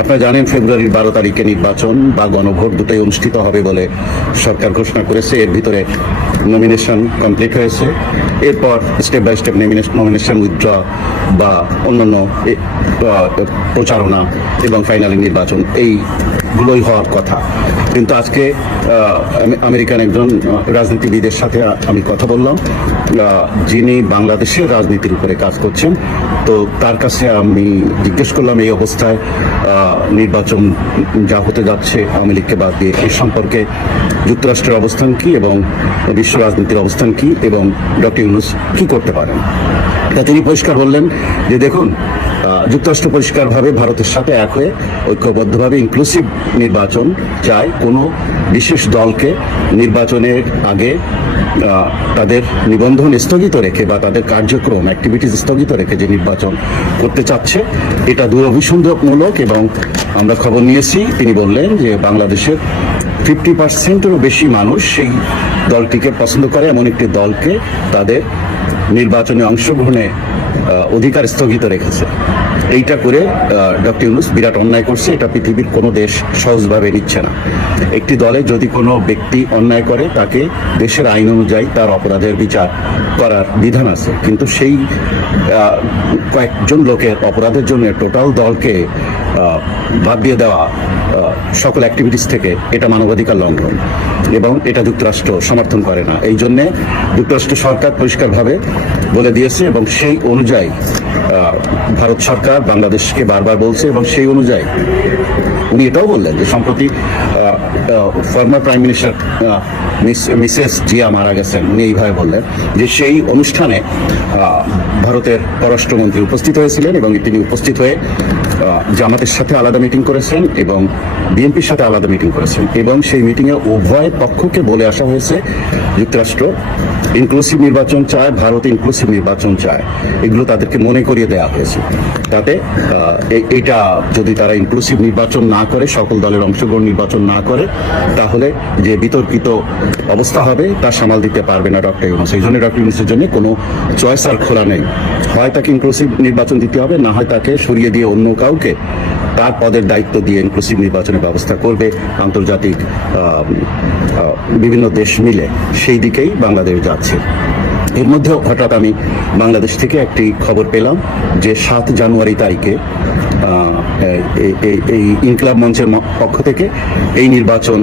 আপনারা জানেন ফেব্রুয়ারির 12 তারিখে নির্বাচন বা গণভোট দুটোই অনুষ্ঠিত হবে বলে সরকার ঘোষণা করেছে। এর ভিতরে নমিনেশন কমপ্লিট হয়েছে। এরপর step by step nomination withdraw বা অন্যান্য প্রচারণা এবং ফাইনালি নির্বাচন এইগুলোই হওয়ার কথা। কিন্তু আজকে আমেরিকান একজন রাজনীতিবিদের সাথে আমি কথা বললাম, যিনি বাংলাদেশের রাজনীতির উপরে কাজ করছেন। তো তার কাছে আমি জিজ্ঞেস করলাম এই অবস্থায় নির্বাচন যা হতে যাচ্ছে আওয়ামী লীগকে বাদ দিয়ে, এই সম্পর্কে যুক্তরাষ্ট্রের অবস্থান কি এবং বিশ্ব রাজনীতির অবস্থান কি এবং ডক্টর ইউনূস কি করতে পারেন। তা তিনি পরিষ্কার বললেন যে দেখুন, যুক্তরাষ্ট্র পরিষ্কারভাবে ভারতের সাথে এক হয়ে ঐক্যবদ্ধভাবে ইনক্লুসিভ নির্বাচন চায়। কোনো বিশেষ দলকে নির্বাচনের আগে তাদের নিবন্ধন স্থগিত রেখে বা তাদের কার্যক্রম অ্যাক্টিভিটিস স্থগিত রেখে যে নির্বাচন করতে চাচ্ছে এটা দুরভিসন্ধিমূলক। এবং আমরা খবর নিয়েছি, তিনি বললেন যে বাংলাদেশের 50%-এরও বেশি মানুষ সেই দলটিকে পছন্দ করে, এমন একটি দলকে তাদের নির্বাচনে অংশগ্রহণে অধিকার স্থগিত রেখেছে। এইটা করে ডক্টর ইউনূস বিরাট অন্যায় করছে। এটা পৃথিবীর কোনো দেশ সহজভাবে নিচ্ছে না। একটি দলে যদি কোনো ব্যক্তি অন্যায় করে তাকে দেশের আইন অনুযায়ী তার অপরাধের বিচার করার বিধান আছে, কিন্তু সেই কয়েকজন লোকের অপরাধের জন্য টোটাল দলকে বাদ দিয়ে দেওয়া সকল অ্যাক্টিভিটিস থেকে এটা মানবাধিকার লঙ্ঘন এবং এটা যুক্তরাষ্ট্র সমর্থন করে না। এই জন্যে যুক্তরাষ্ট্র সরকার পরিষ্কারভাবে বলে দিয়েছে এবং সেই অনুযায়ী ভারত সরকার বাংলাদেশকে বারবার বলছে এবং সেই অনুযায়ী উনি এটাও বললেন যে সম্প্রতি former prime minister Mrs Zia মারা গেছেন। উনি এইভাবে বললেন যে সেই অনুষ্ঠানে ভারতের পররাষ্ট্রমন্ত্রী উপস্থিত হয়েছিলেন এবং তিনি উপস্থিত হয়ে জামাতের সাথে আলাদা মিটিং করেছেন এবং বিএনপির সাথে আলাদা মিটিং করেছেন এবং সেই মিটিংয়ে উভয় পক্ষকে বলে আসা হয়েছে যুক্তরাষ্ট্র ইনক্লুসিভ নির্বাচন চায়, ভারত ইনক্লুসিভ নির্বাচন চায়। এগুলো তাদেরকে মনে করিয়ে দেওয়া হয়েছে। তাতে এইটা যদি তারা ইনক্লুসিভ নির্বাচন না করে, সকল দলের অংশগ্রহণ নির্বাচন না করে, তাহলে যে বিতর্কিত অবস্থা হবে তা সামাল দিতে পারবে না ডক্টর ইউনূস। এই জন্য ডক্টর ইউনূসের জন্য কোনো চয়েস আর খোলা নেই। হয় তাকে ইনক্লুসিভ নির্বাচন দিতে হবে, না হয় তাকে সরিয়ে দিয়ে অন্য কাউকে তার পদের দায়িত্ব দিয়ে ইনক্লুসিভ নির্বাচনের ব্যবস্থা করবে আন্তর্জাতিক বিভিন্ন দেশ মিলে। সেই দিকেই বাংলাদেশ যাচ্ছে। এর মধ্যেও হঠাৎ আমি বাংলাদেশ থেকে একটি খবর পেলাম যে 7 জানুয়ারি তারিখে এই ইনকিলাব মঞ্চের পক্ষ থেকে এই নির্বাচন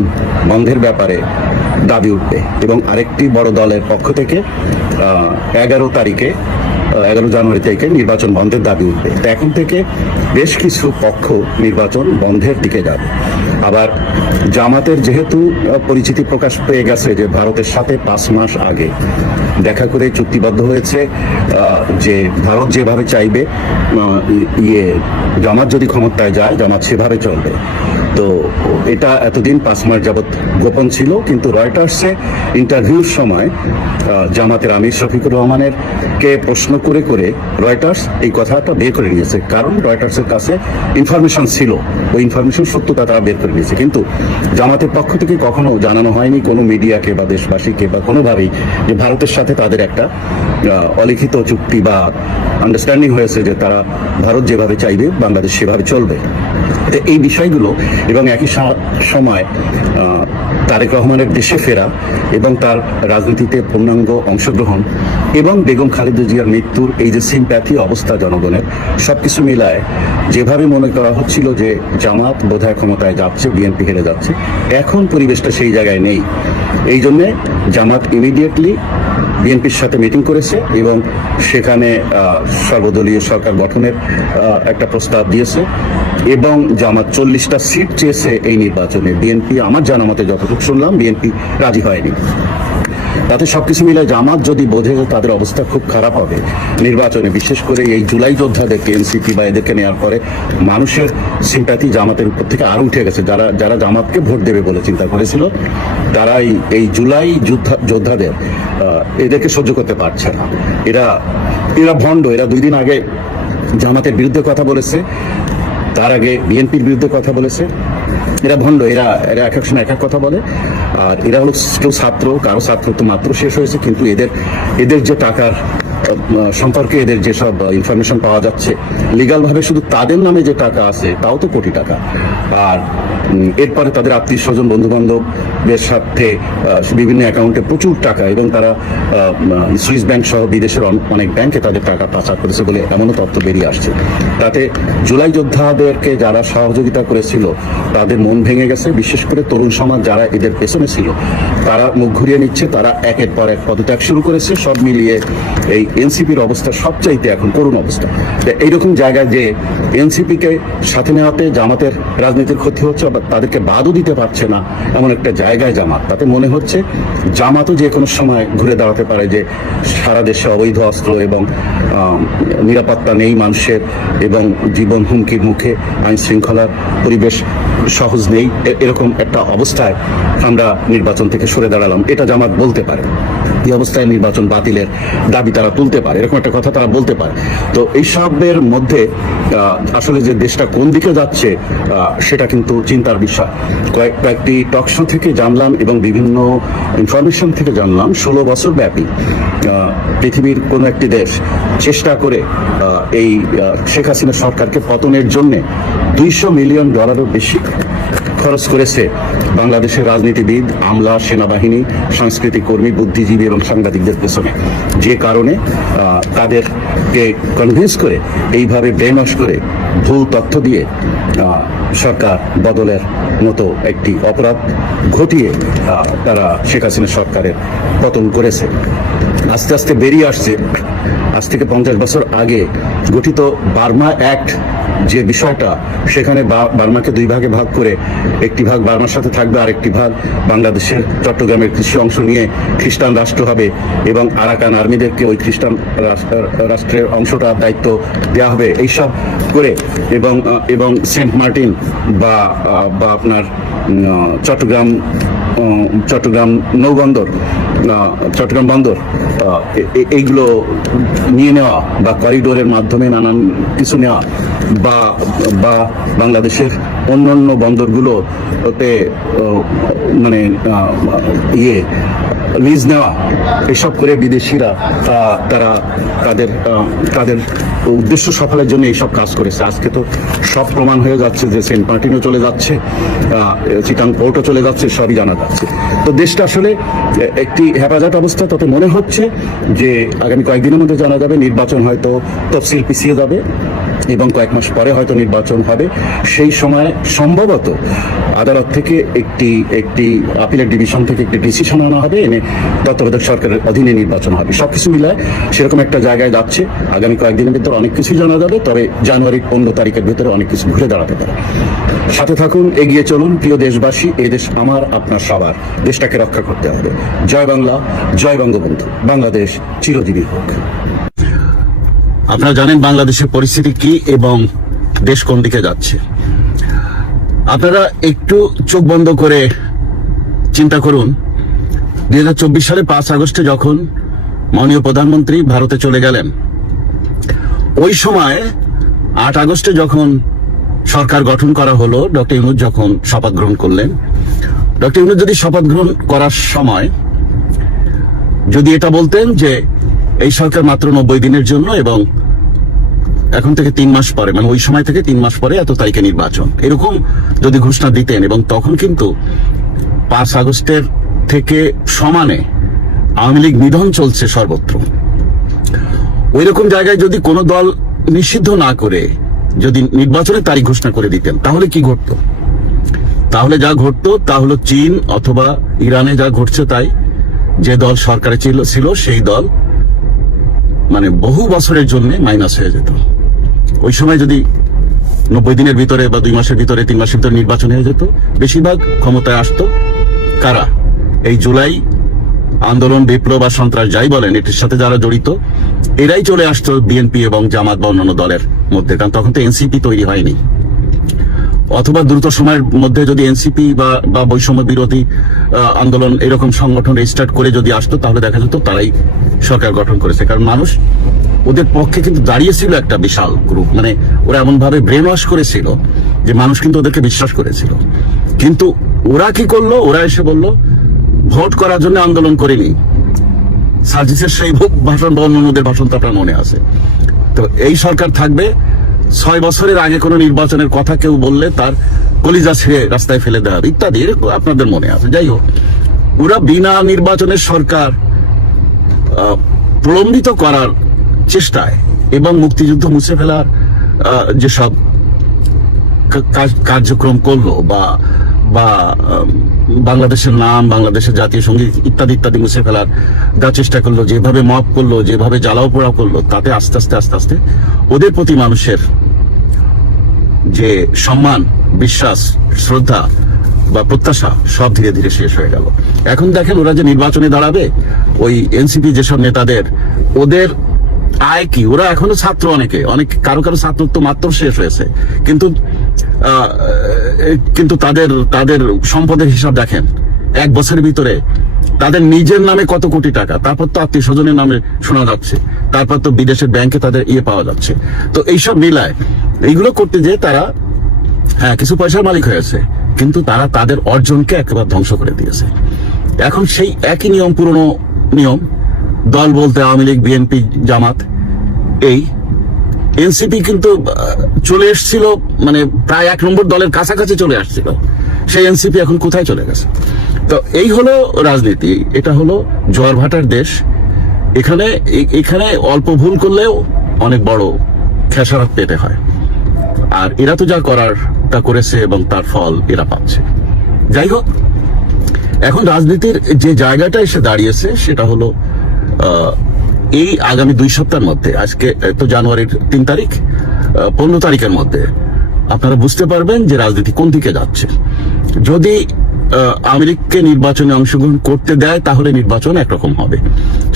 বন্ধের ব্যাপারে দাবি উঠবে এবং আরেকটি বড় দলের পক্ষ থেকে 11 জানুয়ারি থেকে নির্বাচন বন্ধের দাবি উঠবে। এখন থেকে বেশ কিছু পক্ষ নির্বাচন বন্ধের দিকে যাবে। আবার জামাতের যেহেতু পরিচিতি প্রকাশ পেয়ে গেছে যে ভারতের সাথে 5 মাস আগে দেখা করে চুক্তিবদ্ধ হয়েছে যে ভারত যেভাবে চাইবে জামাত যদি ক্ষমতায় যায় জামাত সেভাবে চলবে। তো এটা এতদিন 5 মাস যাবৎ গোপন ছিল, কিন্তু রয়টার্সে ইন্টারভিউর সময় জামাতের আমির শফিকুর রহমানের কে প্রশ্ন করে করে রয়টার্স এই কথাটা বের করে নিয়েছে। কারণ রয়টার্সের কাছে ইনফরমেশন ছিল, ওই ইনফরমেশন সত্যতা তারা বের করে নিয়েছে। কিন্তু জামাতের পক্ষ থেকে কখনো জানানো হয়নি কোনো মিডিয়াকে বা দেশবাসীকে বা কোনোভাবেই যে ভারতের সাথে তাদের একটা অলিখিত চুক্তি বা আন্ডারস্ট্যান্ডিং হয়েছে যে তারা ভারত যেভাবে চাইবে বাংলাদেশ সেভাবে চলবে। এই বিষয়গুলো এবং একই সময় তারেক রহমানের দেশে ফেরা এবং তার রাজনীতিতে পূর্ণাঙ্গ অংশগ্রহণ এবং বেগম খালেদা জিয়ার মৃত্যুর এই যে সিম্প্যাথি অবস্থা জনগণের, সবকিছু মিলায় যেভাবে মনে করা হচ্ছিল যে জামাত বোধহয় ক্ষমতায় যাচ্ছে, বিএনপি হেরে যাচ্ছে, এখন পরিবেশটা সেই জায়গায় নেই। এই জন্যে জামাত ইমিডিয়েটলি বিএনপির সাথে মিটিং করেছে এবং সেখানে সর্বদলীয় সরকার গঠনের একটা প্রস্তাব দিয়েছে এবং জামাত 40টা সিট চেয়েছে এই নির্বাচনে। বিএনপি আমার জানা মতে যতটুকু শুনলাম বিএনপি রাজি হয়নি। তাতে সবকিছু মিলে জামাত যদি বোঝে তাদের অবস্থা খুব খারাপ হবে নির্বাচনে, বিশেষ করে এই জুলাই যোদ্ধাদেরকে এনসিপি বা এদেরকে নেওয়ার পরে মানুষের সিম্প্যাথি জামাতের উপর থেকে আরো উঠে গেছে। যারা জামাতকে ভোট দেবে বলে চিন্তা করেছিল তারা এই জুলাই যোদ্ধাদের এদেরকে সহ্য করতে পারছে না। এরা ভণ্ড। এরা 2 দিন আগে জামাতের বিরুদ্ধে কথা বলেছে, তার আগে বিএনপির বিরুদ্ধে কথা বলেছে। এরা ভণ্ড। এরা এক এক সময় এক এক কথা বলে। আর এরা হলো কেউ ছাত্র, কারো ছাত্র তো মাত্র শেষ হয়েছে, কিন্তু এদের যে টাকার সম্পর্কে এদের যেসব ইনফরমেশন পাওয়া যাচ্ছে, লিগাল ভাবে শুধু তাদের নামে যে টাকা আছে তাও তো কোটি টাকা। আর এরপরে তাদের আত্মীয় স্বজন বন্ধু বান্ধবের সাথে বিভিন্ন অ্যাকাউন্টে প্রচুর টাকা, এবং তারা সুইস ব্যাংক সহ বিদেশের অনেক ব্যাংকে তাদের টাকা পাচার করেছে বলে এমনও তথ্য বেরিয়ে আসছে। তাতে জুলাই যোদ্ধাদেরকে যারা সহযোগিতা করেছিল তাদের মন ভেঙে গেছে, বিশেষ করে তরুণ সমাজ যারা এদের পেছনে ছিল তারা মুখ ঘুরিয়ে নিচ্ছে, তারা একের পর এক পদত্যাগ শুরু করেছে। সব মিলিয়ে এই এনসিপির অবস্থা সবচাইতে এখন করুণ অবস্থা। এইরকম জায়গায় যে এনসিপিকে সাথে নেওয়াতে জামাতের রাজনীতির ক্ষতি হচ্ছে, আবার তাদেরকে বাদও দিতে পারছে না এমন একটা জায়গায় জামাত, তাতে মনে হচ্ছে জামাতও যে কোনো সময় ঘুরে দাঁড়াতে পারে যে সারা দেশে অবৈধ অস্ত্র এবং নিরাপত্তা নেই মানুষের, এবং জীবন হুমকির মুখে, আইন শৃঙ্খলার পরিবেশ সহজ নেই, এরকম একটা অবস্থায় আমরা নির্বাচন থেকে সরে দাঁড়ালাম, এটা জামাত বলতে পারে। এই অবস্থায় নির্বাচন বাতিলের দাবি তারা তুলতে পারে, এরকম একটা কথা তারা বলতে পারে। তো এইসবের মধ্যে আসলে যে দেশটা কোন দিকে যাচ্ছে সেটা কিন্তু চিন্তার বিষয়। কয়েকটি টক শো থেকে জানলাম এবং বিভিন্ন ইনফরমেশন থেকে জানলাম 16 বছর ব্যাপী পৃথিবীর কোন একটি দেশ চেষ্টা করে এই শেখ হাসিনা সরকারকে পতনের জন্য $200 মিলিয়ন বেশি খরচ করেছে বাংলাদেশের রাজনীতিবিদ, আমলা, সেনাবাহিনী, সাংস্কৃতিক কর্মী, বুদ্ধিজীবী এবং সাংবাদিকদের পেছনে, যে কারণে তাদেরকে কনভিন্স করে এইভাবে ব্রেনওয়াশ করে ভুল তথ্য দিয়ে সরকার বদলের মতো একটি অপরাধ ঘটিয়ে তারা শেখ হাসিনা সরকারের পতন করেছে। আস্তে আস্তে বেরিয়ে আসছে আজ থেকে 50 বছর আগে গঠিত বার্মা অ্যাক্ট, যে বিষয়টা সেখানে বার্মাকে দুই ভাগে ভাগ করে একটি ভাগ বার্মার সাথে থাকবে, আর একটি ভাগ বাংলাদেশের চট্টগ্রামের কৃষি অংশ নিয়ে খ্রিস্টান রাষ্ট্র হবে, এবং আরাকান আর্মিদেরকে ওই খ্রিস্টান রাষ্ট্রের অংশটা দায়িত্ব দেওয়া হবে, এইসব করে, এবং সেন্ট মার্টিন বা আপনার চট্টগ্রাম নৌবন্দর, চট্টগ্রাম বন্দর, এইগুলো নিয়ে নেওয়া বা করিডোরের মাধ্যমে নানান কিছু নেওয়া, বা বাংলাদেশের অন্যান্য বন্দরগুলোতে মানে লিজ নেওয়া, এসব করে বিদেশিরা তারা তাদের উদ্দেশ্য সফলের জন্য এইসব কাজ করেছে। আজকে তো সব প্রমাণ হয়ে যাচ্ছে যে সেন্ট মার্টিনও চলে যাচ্ছে, চিটাং পোর্টও চলে যাচ্ছে, সবই জানা যাচ্ছে। তো দেশটা আসলে একটি হেফাজত অবস্থা। তাতে মনে হচ্ছে যে আগামী কয়েকদিনের মধ্যে জানা যাবে, নির্বাচন হয়তো তফসিল পিছিয়ে যাবে এবং কয়েক মাস পরে হয়তো নির্বাচন হবে। সেই সময় সম্ভবত আদালত থেকে একটি আপিলের ডিভিশন থেকে একটি ডিসিশন আনা হবে, এনে তত্ত্বাবধায়ক সরকারের অধীনে নির্বাচন হবে। সবকিছু মিলায় সেরকম একটা জায়গায় যাচ্ছে। আগামী কয়েকদিনের ভিতরে অনেক কিছুই জানা যাবে, তবে জানুয়ারির 15 তারিখের ভিতরে অনেক কিছু ঘুরে দাঁড়াতে পারে। সাথে থাকুন, এগিয়ে চলুন প্রিয় দেশবাসী। এই দেশ আমার, আপনার সবার। দেশটাকে রক্ষা করতে হবে। জয় বাংলা, জয় বঙ্গবন্ধু। বাংলাদেশ চিরজীবী হোক। আপনারা জানেন বাংলাদেশের পরিস্থিতি কি এবং দেশ কোন দিকে যাচ্ছে। আপনারা একটু চোখ বন্ধ করে চিন্তা করুন, 2024 সালে 5 আগস্টে যখন মাননীয় প্রধানমন্ত্রী ভারতে চলে গেলেন, ওই সময় 8 আগস্টে যখন সরকার গঠন করা হলো, ডক্টর ইউনূস যখন শপথ গ্রহণ করলেন, ডক্টর ইউনূস যদি শপথ গ্রহণ করার সময় যদি এটা বলতেন যে এই সরকার মাত্র 90 দিনের জন্য এবং এখন থেকে 3 মাস পরে, মানে ওই সময় থেকে 3 মাস পরে এত তারিখে নির্বাচন, এরকম যদি ঘোষণা দিতেন, এবং তখন কিন্তু 5 আগস্টের থেকে সমানে আওয়ামী লীগ নিধন চলছে সর্বত্র, ওই রকম জায়গায় যদি কোনো দল নিষিদ্ধ না করে যদি নির্বাচনের তারিখ ঘোষণা করে দিতেন, তাহলে কি ঘটতো? তাহলে যা ঘটতো তা হলো চীন অথবা ইরানে যা ঘটছে তাই। যে দল সরকারে ছিল সেই দল মানে বহু বছরের জন্য মাইনাস হয়ে যেত। ওই সময় যদি 90 দিনের ভিতরে বা 2 মাসের ভিতরে 3 মাসের ভিতরে নির্বাচন হয়ে যেত, বেশিরভাগ ক্ষমতায় আসতো কারা? এই জুলাই আন্দোলন, বিপ্লব বা সন্ত্রাস যাই বলেন, এটির সাথে যারা জড়িত, এরাই চলে আসতো বিএনপি এবং জামাত বা অন্যান্য দলের মধ্যে, কারণ তখন তো এনসিপি তৈরি হয়নি। অথবা দ্রুত সময়ের মধ্যে যদি এনসিপি বা বৈষম্য বিরোধী আন্দোলন এরকম সংগঠন রেজিস্টার্ট করে যদি আসতো, তাহলে দেখা যেত তারাই সরকার গঠন করেছে। কারণ মানুষ ওদের পক্ষে কিন্তু দাঁড়িয়েছিল একটা বিশাল গ্রুপ, মানে ওরা এমন ভাবে ব্রেন ওয়াশ করেছিল যে মানুষ কিন্তু ওদেরকে বিশ্বাস করেছিল। কিন্তু ওরা কি করলো? ওরা এসে বলল ভোট করার জন্য আন্দোলন করিনি, সার্জিসের সেই ভাষণ বা অন্যদের ভাষণ তো আপনার মনে আছে। তো এই সরকার থাকবে, 6 বছরের আগে কোনো নির্বাচনের কথা কেউ বললে তার কলিজা ছিঁড়ে রাস্তায় ফেলে দেওয়া ইত্যাদি আপনাদের মনে আছে। যাই হোক, ওরা বিনা নির্বাচনের সরকার প্রলম্বিত করার চেষ্টায় এবং মুক্তিযুদ্ধ মুছে ফেলার যেসব কার্যক্রম করলো বা বাংলাদেশের নাম, বাংলাদেশের জাতীয় সঙ্গীত ইত্যাদি ইত্যাদি মুছে ফেলার যা চেষ্টা করলো, যেভাবে মব করলো, যেভাবে জ্বালাও পোড়া করলো, তাতে আস্তে আস্তে ওদের প্রতি মানুষের যে সম্মান, বিশ্বাস, শ্রদ্ধা বা প্রত্যাশা সব ধীরে ধীরে শেষ হয়ে গেল। এখন দেখেন ওরা যে নির্বাচনে দাঁড়াবে, ওই এনসিপি যেসব নেতাদের, ওদের আয় কি? ওরা এখনো ছাত্র, অনেক কারো ছাত্রত্ব মাত্র শেষ হয়েছে, কিন্তু তাদের সম্পদের হিসাব দেখেন, 1 বছরের ভিতরে তাদের নিজের নামে কত কোটি টাকা, তারপর তো আত্মীয় স্বজনের নামে শোনা যাচ্ছে, তারপর তো বিদেশের ব্যাংকে তাদের পাওয়া যাচ্ছে। তো এইসব মিলায় এইগুলো করতে যে তারা কিছু পয়সার মালিক হয়েছে, কিন্তু তারা তাদের অর্জনকে একেবারে ধ্বংস করে দিয়েছে। এখন সেই একই নিয়ম, পুরনো নিয়ম, দল বলতে আওয়ামী লীগ, বিএনপি, জামাত, এই এনসিপি কিন্তু চলে এসেছিল, মানে প্রায় 1 নম্বর দলের কাছাকাছি চলে আসছিল। সেই এনসিপি এখন কোথায় চলে গেছে? তো এই হলো রাজনীতি, এটা হলো জোয়ার ভাটার দেশ। এখানে অল্প ভুল করলেও অনেক বড় খেসারত পেতে হয়। আর এরা তো যা করার তা করেছে এবং তার ফল এরা পাচ্ছে। যাই হোক, এখন রাজনীতির যে জায়গাটা এসে দাঁড়িয়েছে সেটা হলো এই আগামী 2 সপ্তাহের মধ্যে, আজকে তো জানুয়ারির 3 তারিখ, 15 তারিখের মধ্যে আপনারা বুঝতে পারবেন যে রাজনীতি কোন দিকে যাচ্ছে। যদি আওয়ামী লীগকে নির্বাচনে অংশগ্রহণ করতে দেয় তাহলে নির্বাচন একরকম হবে,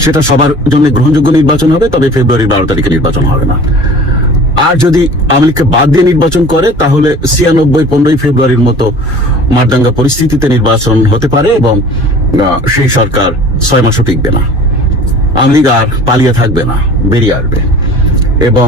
সেটা সবার জন্য গ্রহণযোগ্য নির্বাচন হবে, তবে ফেব্রুয়ারির 12 তারিখে নির্বাচন হবে না। আর যদি আওয়ামী লীগকে বাদ দিয়ে নির্বাচন করে তাহলে 96-15 ফেব্রুয়ারির মতো মারদাঙ্গা পরিস্থিতিতে নির্বাচন হতে পারে এবং সেই সরকার 6 মাসও টিকবে না। আওয়ামী লীগ আর পালিয়ে থাকবে না, বেরিয়ে আসবে এবং